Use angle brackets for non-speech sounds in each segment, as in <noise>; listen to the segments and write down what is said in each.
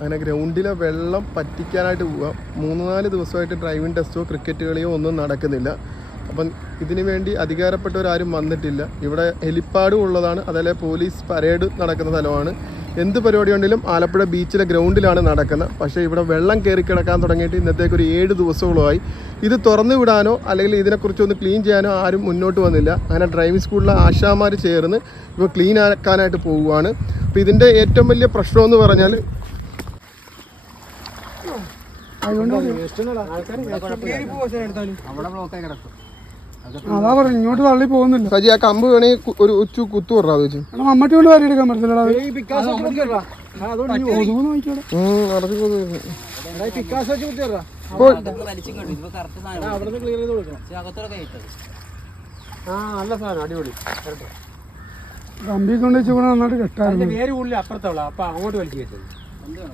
അങ്ങനെ ഗ്രൗണ്ടിലെ വെള്ളം പറ്റിക്കാനായിട്ട് പോവുക. മൂന്ന് നാല് ദിവസമായിട്ട് ഡ്രൈവിംഗ് ടെസ്റ്റോ ക്രിക്കറ്റ് കളിയോ ഒന്നും നടക്കുന്നില്ല. അപ്പം ഇതിനു വേണ്ടി അധികാരപ്പെട്ടവരാരും വന്നിട്ടില്ല. ഇവിടെ ഹെലിപ്പാഡും ഉള്ളതാണ്. അതല്ലേ പോലീസ് പരേഡ് നടക്കുന്ന സ്ഥലമാണ്. എന്ത് പരിപാടി ഉണ്ടെങ്കിലും ആലപ്പുഴ ബീച്ചിലെ ഗ്രൗണ്ടിലാണ് നടക്കുന്നത്. പക്ഷേ ഇവിടെ വെള്ളം കയറി കിടക്കാൻ തുടങ്ങിയിട്ട് ഇന്നത്തേക്ക് ഒരു ഏഴ് ദിവസങ്ങളായി ഇത് തുറന്നു വിടാനോ അല്ലെങ്കിൽ ഇതിനെക്കുറിച്ച് ഒന്ന് ക്ലീൻ ചെയ്യാനോ ആരും മുന്നോട്ട് വന്നില്ല. അങ്ങനെ ഡ്രൈവിംഗ് സ്കൂളിലെ ആശാമാർ ചേർന്ന് ഇപ്പോൾ ക്ലീൻ ആക്കാനായിട്ട് പോവുകയാണ്. അപ്പോൾ ഇതിന്റെ ഏറ്റവും വലിയ പ്രശ്നമെന്ന് പറഞ്ഞാൽ അതാ പറഞ്ഞു ഇങ്ങോട്ട് തള്ളി പോകുന്നില്ല. സജി ആ കമ്പ് വേണേ ഒരു ഉച്ചു കുത്തു വെച്ച്. മമ്മട്ടി കൊണ്ട് വാരി എടുക്കാൻ പറ്റത്തില്ലടാ അത്. കൊതുക് നോക്കിയോടാ. കമ്പി കൊണ്ട് വെച്ച് കൂടെ നന്നായിട്ട് കെട്ടായിരുന്നു. അപ്പുറത്തുള്ള. അപ്പൊ അങ്ങോട്ട് വലിച്ചു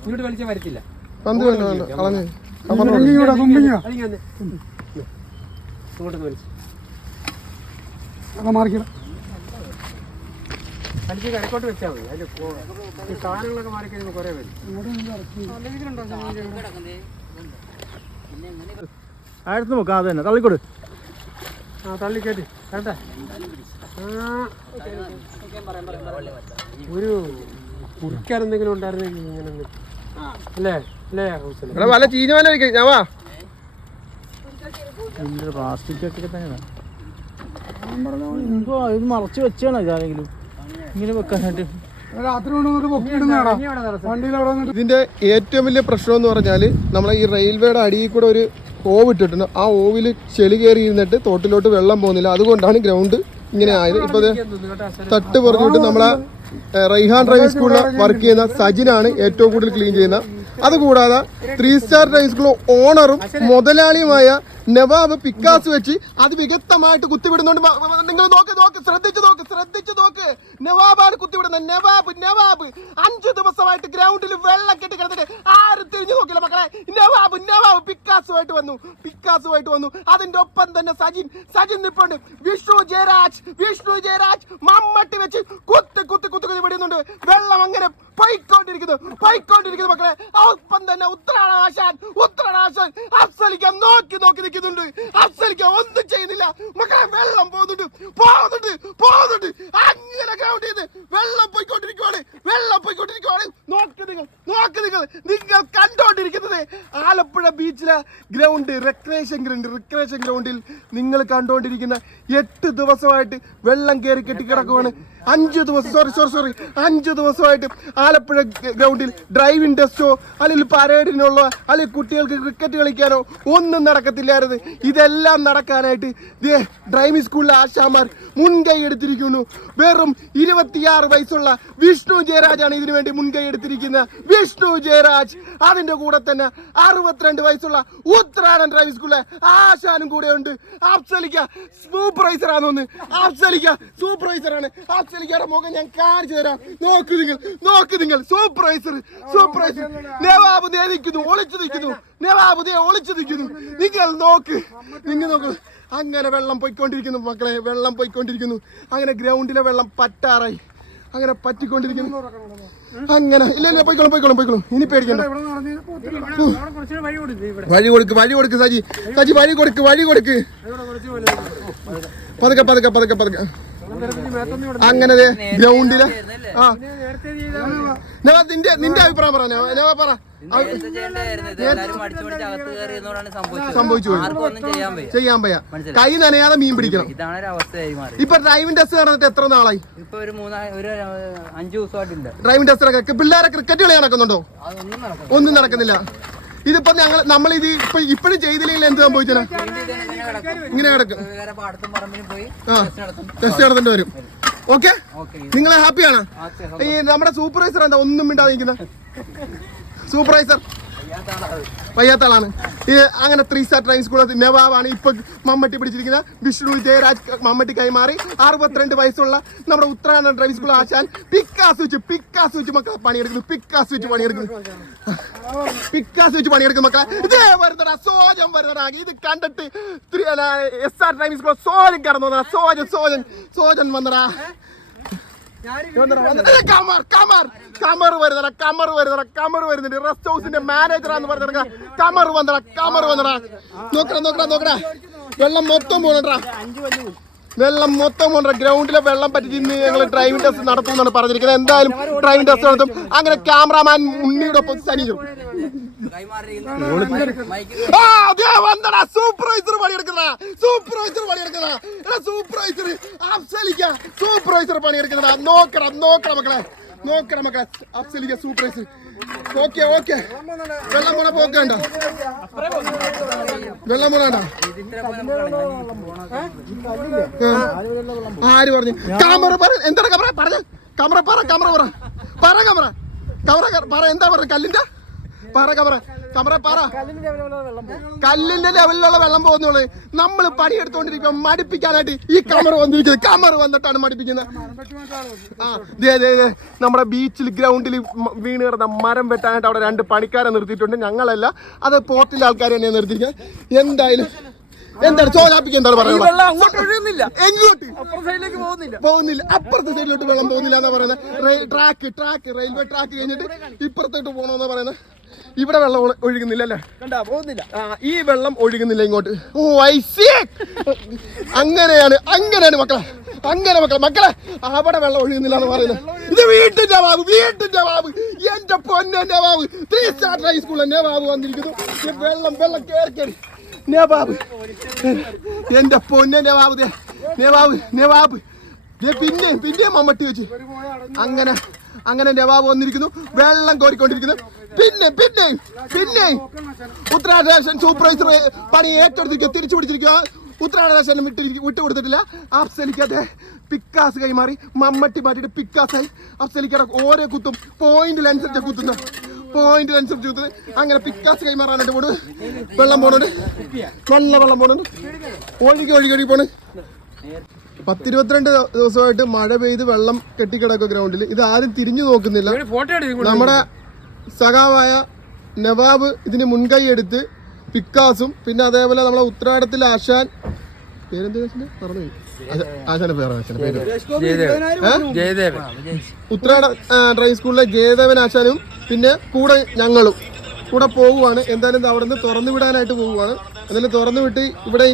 ഇങ്ങോട്ട് വലിച്ചാൽ വരത്തില്ല. പന്ത് വേണ്ട കളഞ്ഞ് വെച്ചാൽ മതി. ഈ സാധനങ്ങളൊക്കെ മാറി കഴിയുമ്പോൾ കുറെ വരും. അടുത്ത് നോക്കാം. അത് തന്നെ തള്ളിക്കൊടു. ആ തള്ളിക്കയറ്റി കേട്ടെ. ഒരു കുറിക്കാൻ എന്തെങ്കിലും ഉണ്ടായിരുന്നെങ്കിൽ ഇങ്ങനെ. അല്ലേ? എടാ വല്ല ചീഞ്ഞ വയ്ക്കാം ഞാൻ വാ. പ്ലാസ്റ്റിക് ഒക്കെ തന്നെയാണ് എന്തോ ഇത് മറച്ച് വെച്ചാണ് ഇതാരെങ്കിലും ഇങ്ങനെ വെക്കാനായിട്ട്. ഇതിന്റെ ഏറ്റവും വലിയ പ്രശ്നം എന്ന് പറഞ്ഞാൽ നമ്മളെ ഈ റെയിൽവേയുടെ അടിയിൽ കൂടെ ഒരു ഓവ് ഇട്ടിട്ടുണ്ട്. ആ ഓവിൽ ചെളി കയറി ഇരുന്നിട്ട് തോട്ടിലോട്ട് വെള്ളം പോകുന്നില്ല. അതുകൊണ്ടാണ് ഗ്രൗണ്ട് ഇങ്ങനെ ആയത്. ഇപ്പൊ തട്ട് പറഞ്ഞിട്ട് നമ്മളെ റൈഹാൻ ഡ്രൈവിംഗ് സ്കൂളിൽ വർക്ക് ചെയ്യുന്ന സജിനാണ് ഏറ്റവും കൂടുതൽ ക്ലീൻ ചെയ്യുന്ന അതുകൂടാതെ ത്രീ സ്റ്റാർ ഡ്രൈവിംഗ് സ്കൂൾ ഓണറും മുതലാളിയുമായ നവാബ് പിക്കാസ് വെച്ച് അത് വിഗത്തമായിട്ട് കുത്തിവിടുന്നുണ്ട്. നിങ്ങൾ നോക്ക് നോക്ക് ശ്രദ്ധിച്ചു നോക്ക് ശ്രദ്ധിച്ചു നോക്ക്. നവാബാണ് കുത്തിവിടുന്നത്. നവാബ് നവാബ് അഞ്ചു ദിവസമായിട്ട് ഗ്രൗണ്ടിൽ വെള്ളം കെട്ടി കിടന്നിട്ട് ആരും തിരിഞ്ഞു നോക്കില്ല മക്കളെ. നവാബ് നവാബ് പിക്കാസുമായിട്ട് വന്നു. പിക്കാസുമായിട്ട് വന്നു. അതിന്റെ ഒപ്പം തന്നെ സജിൻ സജിൻ നിപ്പുണ്ട്. വിഷ്ണു ജയരാജ് വിഷ്ണു ജയരാജ് മമ്മട്ടി വെച്ച് കുത്തി കുത്തി കുത്തി കുത്തി വിടുന്നുണ്ട്. വെള്ളം അങ്ങനെ പൊയ്ക്കൊണ്ടിരിക്കുന്നു പൊയ്ക്കൊണ്ടിരിക്കുന്നു മക്കളെ. ഒപ്പം തന്നെ ഉത്തരാണാശാൻ ഉത്തരാണാശാൻ അഫ്സലിക്കാൻ നോക്കി നോക്കി നിൽക്കുന്നുണ്ട് അഫ്സലിക്കാൻ ഒന്നും ചെയ്യുന്നില്ല. മക്കളെ വെള്ളം പോകുന്നുണ്ട്. പോകുന്നുണ്ട്. പോകുന്നുണ്ട്. അങ്ങനെ ഗ്രൗണ്ട് ചെയ്ത് വെള്ളം പോയിക്കൊണ്ടിരിക്കുവാണ്. വെള്ളം പോയിക്കൊണ്ടിരിക്കുവാണ്. നോക്ക് നിങ്ങൾ. നോക്ക് നിങ്ങൾ. നിങ്ങൾ കണ്ടോണ്ടിരിക്കുന്നത് ആലപ്പുഴ ബീച്ചിലെ ഗ്രൗണ്ട് റെക്രേഷൻ ഗ്രൗണ്ട് റിക്രേഷൻ ഗ്രൗണ്ടിൽ നിങ്ങൾ കണ്ടുകൊണ്ടിരിക്കുന്ന എട്ട് ദിവസമായിട്ട് വെള്ളം കയറി കെട്ടിക്കിടക്കുവാണ് അഞ്ച് ദിവസം സോറി സോറി സോറി അഞ്ച് ദിവസമായിട്ട് ആലപ്പുഴ ഗ്രൗണ്ടിൽ ഡ്രൈവിംഗ് ടെസ്റ്റോ അല്ലെങ്കിൽ പരേഡിനുള്ള അല്ലെങ്കിൽ കുട്ടികൾക്ക് ക്രിക്കറ്റ് കളിക്കാനോ ഒന്നും നടക്കത്തില്ലായിരുന്നു. ഇതെല്ലാം നടക്കാനായിട്ട് ദേ ഡ്രൈവിംഗ് സ്കൂളിലെ ആശാമാർ മുൻകൈ എടുത്തിരിക്കുന്നു. വെറും ഇരുപത്തിയാറ് വയസ്സുള്ള വിഷ്ണു ജയരാജാണ് ഇതിനു വേണ്ടി മുൻകൈ എടുത്തിരിക്കുന്നത്. വിഷ്ണു ജയരാജ്. അതിന്റെ കൂടെ തന്നെ അറുപത്തിരണ്ട് വയസ്സുള്ള ഉത്തരാടൻ ഡ്രൈവിംഗ് സ്കൂളിലെ ആശാനും കൂടെ ഉണ്ട് അഫ്സലിക്ക സൂപ്പർവൈസർ ആണെന്ന് സൂപ്പർവൈസറാണ് സൂപ്പർവൈസർ ആണ് മുഖം ഞാൻ കാണിച്ചു തരാം. നോക്ക് നിങ്ങൾ നോക്ക് നിങ്ങൾ. സൂപ്പർവൈസർ സൂപ്പർവൈസർ നവാബ് ദേ നിൽക്കുന്നു ഒളിച്ചു നിൽക്കുന്നു. നവാബ് ദേ ഒളിച്ചു നിൽക്കുന്നു. നിങ്ങൾ നോക്ക് നിങ്ങൾ നോക്ക്. അങ്ങനെ വെള്ളം പൊയ്ക്കൊണ്ടിരിക്കുന്നു മക്കളെ വെള്ളം പൊയ്ക്കൊണ്ടിരിക്കുന്നു. അങ്ങനെ ഗ്രൗണ്ടിലെ വെള്ളം പറ്റാറായി. അങ്ങനെ പറ്റിക്കൊണ്ടിരിക്കുന്നു. അങ്ങനെ ഇല്ല ഇല്ല പോയിക്കോളും പോയിക്കോളും പോയിക്കോളും. ഇനി പേടിക്കണ്ട. വഴി കൊടുക്ക് വഴി കൊടുക്ക് സജി. സജി വഴി കൊടുക്ക് വഴി കൊടുക്ക്. പതുക്കെ പതുക്കെ പതുക്കെ പതുക്കെ. അങ്ങനെ ദേ ഗ്രൗണ്ടിലെ? ആ. നേരത്തെ ചെയ്ത നവാ നിന്റെ നിന്റെ അഭിപ്രായം പറ ഞാൻ പറ. സംഭവിച്ചു ചെയ്യാൻ വയ്യ. ചെയ്യാൻ പയ്യ കൈ നനയാതെ മീൻ പിടിക്കണം. ഇതാണ് ഒരു അവസ്ഥയായി മാറി. ഇപ്പൊ ഡ്രൈവിംഗ് ടെസ്റ്റ് നടന്നിട്ട് എത്ര നാളായി? ഒരു മൂന്നാ ഒരു ഏഹ്, അഞ്ചു ഡ്രൈവിംഗ് ടെസ്റ്റ് പിള്ളേരെ ക്രിക്കറ്റ് കളി നടക്കുന്നുണ്ടോ? ഒന്നും നടക്കുന്നില്ല. ഇതിപ്പോ ഞങ്ങൾ നമ്മൾ ഇത് ഇപ്പൊ ഇപ്പോഴും ചെയ്തില്ലെങ്കിൽ എന്ത് സംഭവിച്ചാ ഇങ്ങനെ കിടക്കും. ടെസ്റ്റ് നടത്തും. ടെസ്റ്റ് നടത്തേണ്ടി വരും. ഓക്കെ? നിങ്ങൾ ഹാപ്പിയാണ്? ഈ നമ്മുടെ സൂപ്പർവൈസർ എന്താ? ഒന്നും മിണ്ടാതെ സൂപ്പർവൈസർ <laughs> വയ്യാത്ത ആളാണ് ഇത് അങ്ങനെ ത്രീ സ്റ്റാർ ഡ്രൈവിംഗ് സ്കൂൾ നവാബാണ് ഇപ്പൊ മമ്മട്ടി പിടിച്ചിരിക്കുന്ന വിഷ്ണു ജയരാജ് മമ്മട്ടി കൈമാറി. അറുപത്തിരണ്ട് വയസ്സുള്ള നമ്മുടെ ഉത്തരാഖണ്ഡ് ഡ്രൈവിംഗ് സ്കൂൾ ആശാൻ പിക്കാസ് വെച്ച് പിക്കാസ് വെച്ച് മക്കളെ പണിയെടുക്കുന്നു. പിക്കാസ് വെച്ച് പണിയെടുക്കുന്നു. പിക്കാസ് വെച്ച് പണിയെടുക്കുന്നു മക്കളെ. ഇതേ വരുന്നടാ സോജം വരുന്നടാ. ഇത് കണ്ടിട്ട് S R driving school Sojan കടന്നു സോജൻ സോജൻ സോജൻ വന്നടാ. കമർ കമർ കമർ വരുന്നട കമർ വരുന്നട കമർ വരുന്നുണ്ട് റെസ്റ്റ് ഹൗസിന്റെ മാനേജറാന്ന് കമർ വന്നട കമർ വന്നട. നോക്കടാ നോക്കടാ നോക്കടാ. വെള്ളം മൊത്തം പോകണടാ വെള്ളം മൊത്തം ഗ്രൗണ്ടിലെ വെള്ളം പറ്റി ഇന്ന് ഞങ്ങൾ ഡ്രൈവിംഗ് ടെസ്റ്റ് നടത്തുമെന്നാണ് പറഞ്ഞിരിക്കുന്നത്. എന്തായാലും ഡ്രൈവിംഗ് ടെസ്റ്റ് നടത്തും. അങ്ങനെ ക്യാമറാമാൻ ഉണ്ണിയുടെ ഒപ്പം സനിച്ചു സൂപ്പർവൈസർ സൂപ്പർവൈസർ എടാ സൂപ്പർവൈസർ അഫ്സലിക്ക സൂപ്പർവൈസർ പണിയെടുക്കുന്നടാ. നോക്കടാ നോക്കടാ മക്കളെ. നോക്കണം മക്കളെ. അഫ്സലിക്ക സൂപ്പർവൈസർ ഓക്കെ ഓക്കെ. വെള്ളം പോക്കണ്ട വെള്ളം ആര് പറഞ്ഞു? ക്യാമറ പറ എന്താണ് ക്യാമറ? പറഞ്ഞു. ക്യാമറ പറ ക്യാമറ പറ. പറ ക്യാമറ. ക്യാമറ പറ എന്താ പറഞ്ഞ കല്ലിന്റെ? പറ കമറ. കമറ പറ. കല്ലിന്റെ ലെവലിലുള്ള വെള്ളം പോകുന്നുള്ളു. നമ്മൾ പണിയെടുത്തോണ്ടിരിക്കുമ്പോ മടിപ്പിക്കാനായിട്ട് ഈ കമർ വന്നിരിക്കുന്നത് കമർ വന്നിട്ടാണ് മടിപ്പിക്കുന്നത്. ആ നമ്മുടെ ബീച്ചിൽ ഗ്രൗണ്ടിൽ വീണ് കിടന്ന മരം വെട്ടാനായിട്ട് അവിടെ രണ്ട് പണിക്കാരെ നിർത്തിയിട്ടുണ്ട്. ഞങ്ങളല്ല അത് പോർട്ടിലെ ആൾക്കാർ തന്നെ നിർത്തിയിരിക്കുന്നത്. എന്തായാലും എന്താണ്? ചോദാപ്പിക്ക് എന്താണ് പറയുന്നത്? അങ്ങോട്ട് ഒഴുകുന്നില്ല. എങ്ങോട്ട്? സൈഡിലേക്ക് പോകുന്നില്ല. പോകുന്നില്ല. അപ്പുറത്തെ സൈഡിലോട്ട് വെള്ളം പോകുന്നില്ല എന്നാ പറയുന്നത്. ട്രാക്ക് ട്രാക്ക് റെയിൽവേ ട്രാക്ക് കഴിഞ്ഞിട്ട് ഇപ്പുറത്തോട്ട് പോകണമെന്നാ പറയുന്നത്. ഇവിടെ വെള്ളം ഒഴുകുന്നില്ല അല്ലേ? കണ്ടാ പോകുന്നില്ല. ആ, ഈ വെള്ളം ഒഴുകുന്നില്ല ഇങ്ങോട്ട്. ഓ ഐ സി അങ്ങനെയാണ് അങ്ങനെയാണ് മക്കളെ. അങ്ങനെ മക്കളെ മക്കളെ അവിടെ വെള്ളം ഒഴുകുന്നില്ല എന്ന് പറയുന്നത്. ഇത് വീട്ടിന്റെ വാവ് വീട്ടിന്റെ വാവ്. എന്റെ പൊന്നെ ബാബു ത്രീ സ്റ്റാർ ഹൈസ്കൂളിലെ ബാബു വന്നിരിക്കുന്നു. വെള്ളം വെള്ളം കയറി കയറി ബാബു എന്റെ പൊന്നെ ബാബു ദേ ബാബു ദേ പിന്നെ പിന്നെ മമ്മട്ടി വെച്ച്. അങ്ങനെ അങ്ങനെ നവാബ് വന്നിരിക്കുന്നു. വെള്ളം കോരിക്കൊണ്ടിരിക്കുന്നു. പിന്നെ പിന്നെ പിന്നെ. ഉത്തരാദേശൻ സൂപ്പർവൈസർ പണി ഏറ്റെടുത്തിരിക്കുക തിരിച്ചു പിടിച്ചിരിക്കുക. ഉത്തരാദേശൻ വിട്ടിരിക്കും വിട്ടു കൊടുത്തിട്ടില്ല അഫ്സലിക്കാതെ പിക്കാസ് കൈമാറി. മമ്മട്ടി മാറ്റിയിട്ട് പിക്കാസായി. അഫ്സലിക്കയുടെ ഓരോ കുത്തും. പോയിന്റിലനുസരിച്ച് കുത്തുന്ന. പോയിന്റിലനുസരിച്ച് അനുസരിച്ച് അങ്ങനെ പിക്കാസ് കൈമാറാനായിട്ട് പോണ് വെള്ളം പോണുണ്ട്. നല്ല വെള്ളം പോണുണ്ട്. ഒഴുകി ഒഴുകി ഒഴുകി പോണ്. പത്തിരുപത്തിരണ്ട് ദിവസമായിട്ട് മഴ പെയ്ത് വെള്ളം കെട്ടിക്കിടക്കുക ഗ്രൗണ്ടിൽ ഇത് ആരും തിരിഞ്ഞു നോക്കുന്നില്ല. നമ്മുടെ സഖാവായ നവാബ് ഇതിന് മുൻകൈ എടുത്ത് പിക്കാസും പിന്നെ അതേപോലെ നമ്മളെ ഉത്രാടത്തിലെ ആശാൻ പേരെന്താ പറഞ്ഞു ആശാന്റെ പേരാണ് ഉത്രാട ഡ്രൈവിംഗ് സ്കൂളിലെ ജയദേവൻ ആശാനും പിന്നെ കൂടെ ഞങ്ങളും കൂടെ പോവുകയാണ് എന്തായാലും അവിടെ നിന്ന് തുറന്നു വിടാനായിട്ട് പോവുകയാണ് എന്തായാലും തുറന്നു വിട്ട് ഇവിടെ